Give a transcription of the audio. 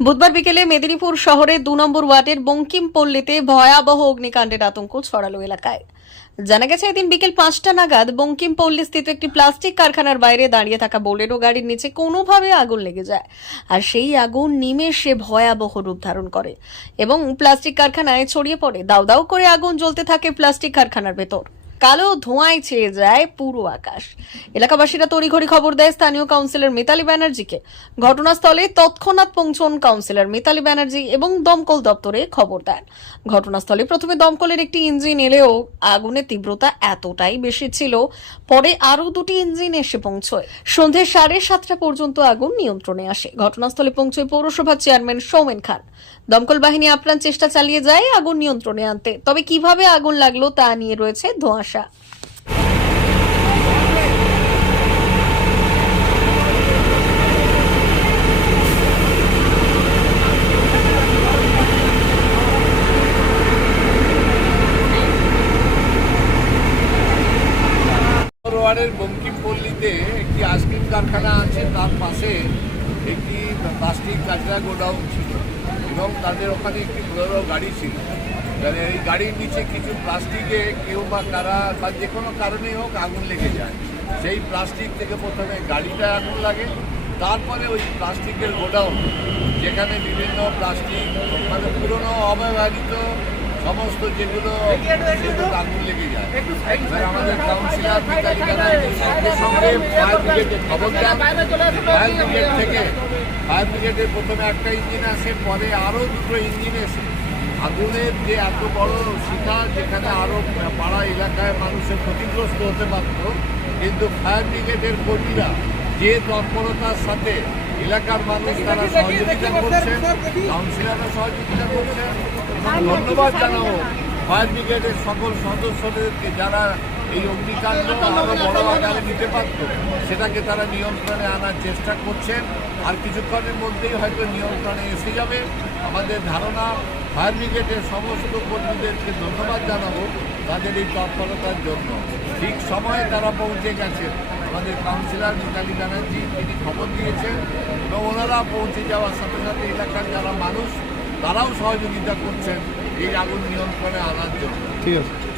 বুধবার বিকেলে মেদিনীপুর শহরের দু নম্বর ওয়ার্ডের বঙ্কিম পল্লীতে ভয়াবহ অগ্নিকাণ্ডের আতঙ্ক ছড়ালো এলাকায়। জানা গেছে, এদিন বিকেল পাঁচটা নাগাদ বঙ্কিম পল্লী স্থিত একটি প্লাস্টিক কারখানার বাইরে দাঁড়িয়ে থাকা বোলেরো গাড়ির নিচে কোনোভাবে আগুন লেগে যায় আর সেই আগুন নিমেষে ভয়াবহ রূপ ধারণ করে এবং প্লাস্টিক কারখানায় ছড়িয়ে পড়ে। দাউ দাউ করে আগুন জ্বলতে থাকে প্লাস্টিক কারখানার ভেতর। কালো ধোঁয়ায় ছেয়ে যায় পুরো আকাশ। এলাকাবাসীরা তড়িঘড়ি খবর দেয় স্থানীয় কাউন্সিলর মিতালি ব্যানার্জিকে। ঘটনাস্থলে তৎক্ষণাৎ পৌঁছন কাউন্সিলর মিতালি ব্যানার্জি এবং দমকল দপ্তরে খবর দেন। ঘটনাস্থলে প্রথমে দমকলের একটি ইঞ্জিন এলেও আগুনের তীব্রতা এতটাই বেশি ছিল, পরে আরও দুটি ইঞ্জিন এসে পৌঁছয়। সন্ধে সাড়ে সাতটা পর্যন্ত আগুন নিয়ন্ত্রণে আসে। ঘটনাস্থলে পৌঁছয় পৌরসভার চেয়ারম্যান সৌমেন খান। দমকল বাহিনী আপ্রাণ চেষ্টা চালিয়ে যায় আগুন নিয়ন্ত্রণে আনতে। তবে কীভাবে আগুন লাগল তা নিয়ে রয়েছে ধোঁয়াশা রোয়ারের বঙ্কিমপল্লীতে একটি আইসক্রিম কারখানা আছে তার পাশে একটি প্লাস্টিক কাঁচরা গোডাউন ছিল। এবং তাদের ওখানে একটি বড় গাড়ি ছিল। এবারে এই গাড়ির নিচে কিছু প্লাস্টিকে কেউ বা কারা বা যে কোনো কারণেই হোক আগুন লেগে যায়। সেই প্লাস্টিক থেকে প্রথমে গাড়িটা আগুন লাগে, তারপরে ওই প্লাস্টিকের গোডাউন, যেখানে বিভিন্ন প্লাস্টিক মানে পুরনো, অব্যবহৃত সমস্ত যেগুলো আগুন লেগে যায়। আমাদের কাউন্সিলর সঙ্গে খবর থেকে ফায়ার ব্রিগেডে প্রথমে একটা ইঞ্জিন আসে পরে আরও দুটো ইঞ্জিন এসে। আগুনের যে এত বড় শিখা যেখানে আরও পাড়া এলাকায় মানুষের ক্ষতিগ্রস্ত হতে পারত কিন্তু ফায়ার ব্রিগেডের কর্মীরা যে তৎপরতার সাথে এলাকার মানুষ তারা সহযোগিতা করছে কাউন্সিলররা সহযোগিতা করছে এবং ধন্যবাদ জানাব ফায়ার ব্রিগেডের সকল সদস্যদেরকে যারা এই অগ্নিকাণ্ড আরও বড় আকারে নিতে পারত। সেটাকে তারা নিয়ন্ত্রণে আনার চেষ্টা করছেন। আর কিছুক্ষণের মধ্যেই হয়তো নিয়ন্ত্রণে এসে যাবে। আমাদের ধারণা, ফায়ার ব্রিগেডের সমস্ত কর্মীদেরকে ধন্যবাদ জানাব। তাদের এই তৎপরতার জন্য। ঠিক সময়ে তারা পৌঁছে গেছেন। আমাদের কাউন্সিলর মিতালি ব্যানার্জি, তিনি খবর দিয়েছেন। এবং ওনারা পৌঁছে যাওয়ার সাথে সাথে এলাকার যারা মানুষ, তারাও সহযোগিতা করছেন এই আগুন নিয়ন্ত্রণে আনার জন্য। ঠিক আছে।